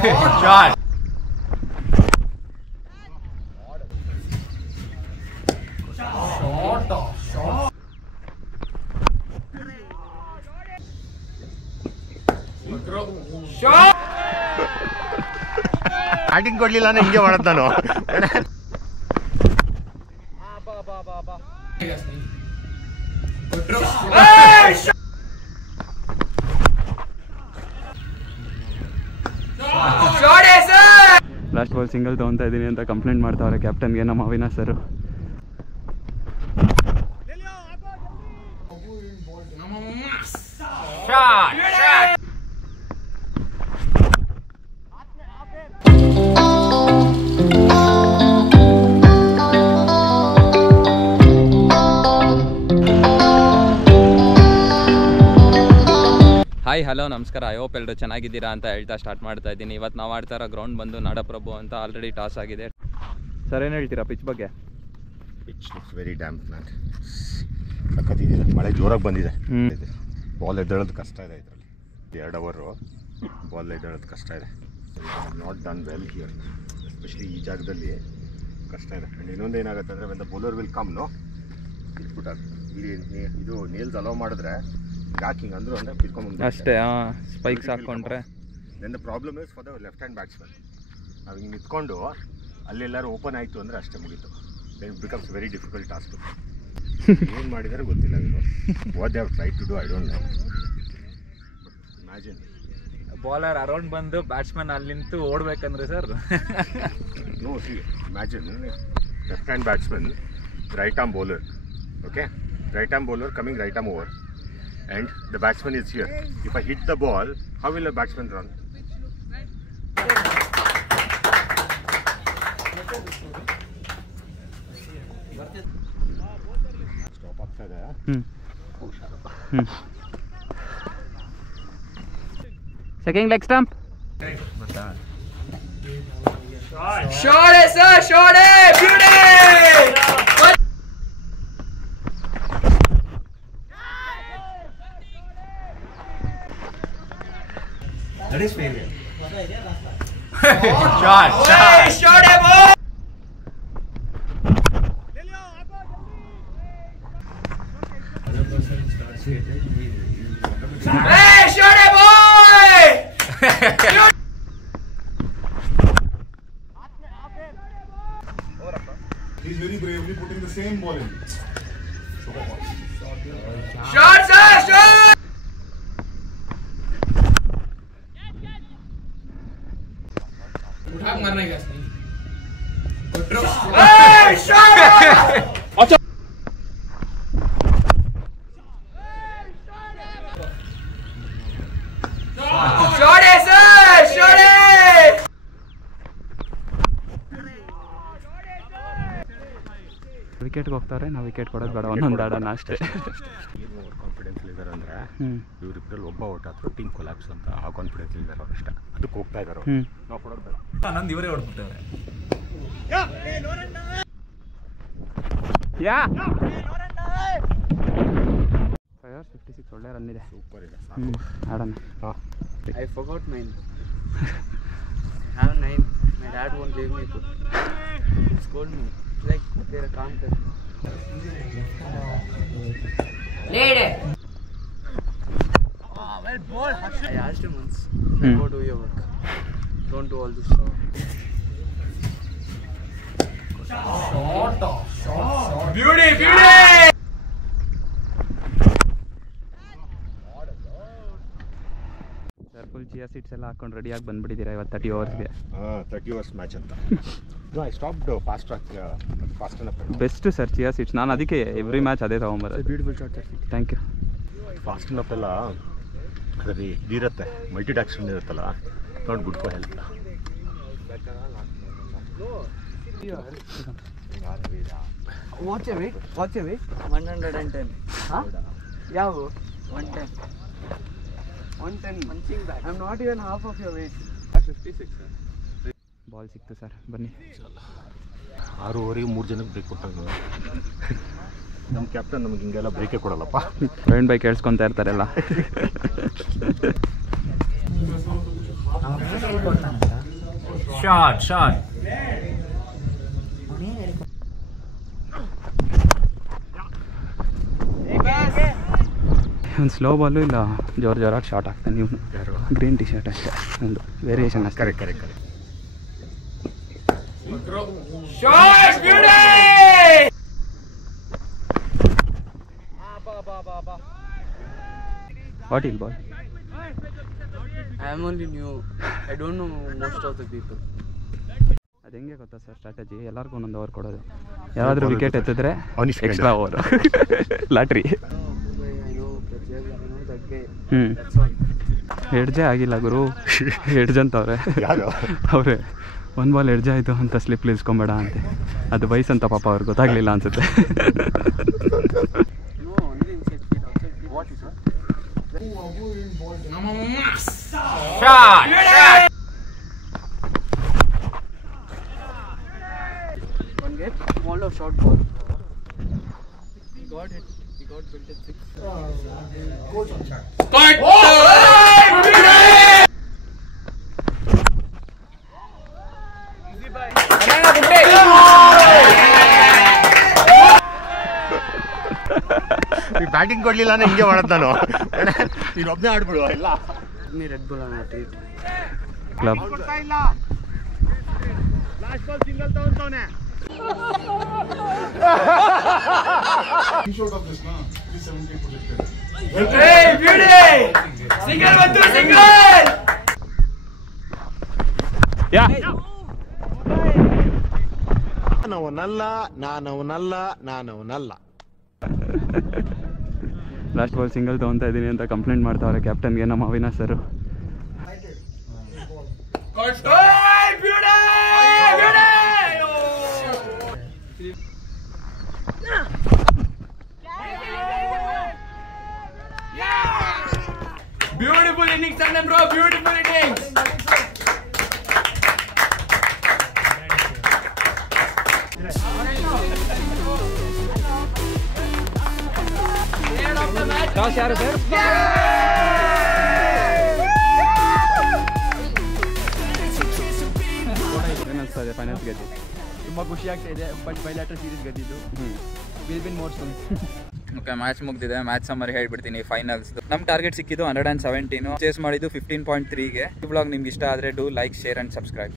Shot. Batting ಕೊಡ್ಲಿಲ್ಲ ಅಂದ್ರೆ ಹಿಂಗೆ ಮಾಡೋದು ನಾನು. ಲಾಸ್ಟ್ ಬಾಲ್ ಸಿಂಗಲ್ ತೊಗೊತಾ ಇದ್ದೀನಿ ಅಂತ ಕಂಪ್ಲೇಂಟ್ ಮಾಡ್ತಾವ್ರೆ ಕ್ಯಾಪ್ಟನ್ಗೆ ನಮ್ಮ ಅವಿನಾಶ್ ಸರ್. ಹಾಯ್ ಹಲೋ ನಮಸ್ಕಾರ. ಐ ಹೋಪ್ ಎಲ್ಲರೂ ಚೆನ್ನಾಗಿದ್ದೀರಾ ಅಂತ ಹೇಳ್ತಾ ಸ್ಟಾರ್ಟ್ ಮಾಡ್ತಾ ಇದ್ದೀನಿ. ಇವತ್ತು ನಾವು ಆಡ್ತಾ ಇರೋ ಗ್ರೌಂಡ್ ಬಂದು ನಾಡಪ್ರಭು ಅಂತ. ಆಲ್ರೆಡಿ ಟಾಸ್ ಆಗಿದೆ. ಸರ್ ಏನು ಹೇಳ್ತೀರಾ ಪಿಚ್ ಬಗ್ಗೆ? Pitch looks very damp man. ಸಖತ್ತಿದೆ, ಮಳೆ ಜೋರಾಗಿ ಬಂದಿದೆ. ಬಾಲ್ ಎದ್ದೇಳೋದು ಕಷ್ಟ ಇದೆ ಇದರಲ್ಲಿ. 2 ಅವರು ಬಾಲ್ ಎದ್ದೇಳೋದು ಕಷ್ಟ ಇದೆ. Not done well here, especially ಈ ಜಾಗದಲ್ಲಿ ಕಷ್ಟ ಇದೆ. ಆ್ಯಂಡ್ ಇನ್ನೊಂದು ಏನಾಗುತ್ತೆ ಅಂದರೆ when the bowler will come no ಇಟ್ಬಿಟ್ಟಾಗ ಇಲ್ಲಿ ಇದು ನೇಲ್ಸ್ ಅಲೋ ಮಾಡಿದ್ರೆ ಯಾಕಿಂಗ್ ಅಂದರು ಅಂದರೆ ಕಿತ್ಕೊಂಡ್ಬಂದು ಅಷ್ಟೇ ಸ್ಪೈಕ್ಸ್ ಹಾಕ್ಕೊಂಡ್ರೆ. Then the problem is for the left hand batsman. ನಾವು ಹಿಂಗೆ ನಿಂತ್ಕೊಂಡು ಅಲ್ಲೆಲ್ಲರೂ ಓಪನ್ ಆಯಿತು ಅಂದರೆ ಅಷ್ಟೇ ಮುಗೀತು. Then it becomes very difficult task. ಏನು ಮಾಡಿದರೆ ಗೊತ್ತಿಲ್ಲ ಇವರು. What they have try to do I don't know. Imagine bowler around ಬಂದು ಬ್ಯಾಟ್ಸ್ಮನ್ ಅಲ್ಲಿ ನಿಂತು ಓಡಬೇಕಂದ್ರೆ sir. No see imagine left hand batsman, right arm bowler. Okay, right arm bowler coming right arm over and the batsman is here. If I hit the ball, how will a batsman run? Stop ಆಗ್ತದೆ. Second leg stump. Shot it sir, shot it, beauty. That is failure. Shot. Hey, shot it boy. Hey, shot it boy. He's very bravely putting the same ball in. Shot sir, shot. भाग मारना है क्या नहीं? Hey, shot! अच्छा. Shot it sir, shot it. ವಿಕೆಟ್ಗೆ ಹೋಗ್ತಾರೆ, ನಾವು wicket ಕೊಡೋದು ಬೇಡ, ಒಂದೊಂದು ಆಡೋಣ ಅಷ್ಟೇ. ಏನು ಓವರ್ ಕಾನ್ಫಿಡೆನ್ಸ್ ಇದ್ದಾರೆ ಅಂದರೆ ಇವರಿಬ್ಬರಲ್ಲಿ ಒಬ್ಬ ಔಟ್ ಆದರೂ ಟೀಮ್ ಕೊಲ್ಯಾಪ್ಸ್ ಅಂತ ಆ ಕಾನ್ಫಿಡೆನ್ಸ್ ಇದ್ದಾರೆ ಅವ್ರು ಅಷ್ಟೇ. ಅದಕ್ಕೆ ಹೋಗ್ತಾ ಇದ್ದಾರೆ. ನಾವು ಕೊಡೋದು ಬೇಡ. ನಂದು ಇವರೇ ಹೊಡ್ಬಿಟ್ಟವ್ರೆ. ಯಾ 56 ಒಳ್ಳೆ ರನ್ ಇದೆ. ಸೂಪರ್ ಇದೆ, ಆಡೋಣ. I forgot mine. I have 9. My dad won't leave me to scold me. Like they're a calm person. Lead. Well ball. I asked him once. Go do your work. Don't do all this stuff. Shot. Beauty, beauty. Sir full chia seeds ಎಲ್ಲ ಹಾಕೊಂಡು ರೆಡಿಯಾಗಿ ಬಂದುಬಿಟ್ಟಿದ್ದೀರಾ ಇವತ್ತು 30 ಓವರ್ಸ್ಗೆ. 30 overs match ಅಂತ. No I stopped fast track fast up. Best sir chia seeds. ನಾನು ಅದಕ್ಕೆ every match ಅದೇ ತೊಗೊಂಬರೋದು. Beautiful shot, sir. Thank you. Fast up ಎಲ್ಲ ಅದರಲ್ಲಿ ಇದಿರುತ್ತೆ, ಮಲ್ಟಿ ಟ್ಯಾಕ್ಸನ್ ಇರುತ್ತಲ್ಲ, not good for health. What's your weight? 110. Huh? Yeah, 110. 110. Punching bag. I'm not even half of your weight. 56. Ball ಸಿಕ್ತು ಸರ್, ಬನ್ನಿ. 6 ಓವರಿಗೆ 3 ಜನಕ್ಕೆ ಬ್ರೇಕ್ ಕೊಟ್ಟಾಗ ನಮ್ಮ ಕ್ಯಾಪ್ಟನ್ ನಮ್ಗೆ ಹಿಂಗೆಲ್ಲ ಬ್ರೇಕೇ ಕೊಡಲ್ಲಪ್ಪ. ಪ್ರವೀಣ್ ಬೈ ಕೇಳಿಸ್ಕೊತಾ ಇರ್ತಾರೆಲ್ಲ. ಒಂದು ಸ್ಲೋ ಬಾಲು ಇಲ್ಲ ಜೋರಾಗಿ ಶಾರ್ಟ್ ಆಗ್ತಾನೆ ಇವನು. ಗ್ರೀನ್ ಟಿ ಶರ್ಟ್ ಅಷ್ಟೇ, ಒಂದು ವೇರಿಯೇಷನ್ ಅಷ್ಟೇ. ಕರೆಕ್ಟ್ ವಾಟ್ ಇಲ್ ball? I am only new. I don't know most of the people. ಅದು ಹೆಂಗೆ ಗೊತ್ತಾ ಸರ್ ಸ್ಟ್ರಾಟಜಿ? ಎಲ್ಲರಿಗೂ ಒಂದೊಂದು ಓವರ್ ಕೊಡೋದು. ಯಾರಾದರೂ ವಿಕೆಟ್ ಎತ್ತಿದ್ರೆ ಅವನಿಗೆ extra over lottery. I know Prajal, I know that guy. ಹ್ಞೂ That's all. ಹೆಡ್ಜೆ ಆಗಿಲ್ಲ ಗುರು, ಹೆಡ್ಜಂತವ್ರೆ ಯಾರು? ಅವರೇ. ಒಂದು ಬಾಲ್ ಹೆಡ್ಜೆ ಆಯಿತು ಅಂತ ಸ್ಲಿಪ್ ಇಳಿಸ್ಕೊಂಬೇಡ ಅಂತೆ. ಅದು ವಯಸ್ಸಂತ ಪಾಪ ಅವ್ರಿಗೆ ಗೊತ್ತಾಗಲಿಲ್ಲ ಅನ್ಸುತ್ತೆ. No, only inside feet, outside feet. What is it? One get smaller short ball. He got it. He got built at 6. Batting ಕೊಡ್ಲಿಲ್ಲ ಅಂದ್ರೆ ಹಿಂಗೆ ಮಾಡೋದು ನಾನು. ನೀನು ಒಬ್ಬನೇ ಆಡ್ಬಿಡುವ ಇಲ್ಲ. Me Red Bull on a treat. Club Short of this, na 370 projected. Yeah ನಾನವನಲ್ಲ. Last ball single ತೊಗೊತಾ ಇದ್ದೀನಿ ಅಂತ ಕಂಪ್ಲೇಂಟ್ ಮಾಡ್ತಾವ್ರೆ ಕ್ಯಾಪ್ಟನ್ಗೆ ನಮ್ಮ Avinash sir. Beautiful innings, Sandan bro. Beautiful innings. Toss ಯಾರು ಸರ್? ಏನಿಸ್ತಾ ಇದೆ ಫೈನಲ್ಸ್ ಗೆದ್ದು? ತುಂಬ ಖುಷಿ ಆಗ್ತಾ ಇದೆ. ಬಟ್ ಬೈಲಾಟರ್ ಸೀರೀಸ್ ಗೆದ್ದಿದ್ದು. Will win more soon. Okay, match ಮುಗ್ದಿದೆ. ಮ್ಯಾಚ್ ಸಮ್ಮರಿ ಹೇಳ್ಬಿಡ್ತೀನಿ. ಫೈನಲ್ಸ್ ನಮ್ಮ ಟಾರ್ಗೆಟ್ ಸಿಕ್ಕಿದ್ದು 117, ಚೇಸ್ ಮಾಡಿದ್ದು 15.3ಗೆ. ಈ ವ್ಲಾಗ್ ನಿಮ್ಗೆ ಇಷ್ಟ ಆದರೆ do like, share and subscribe.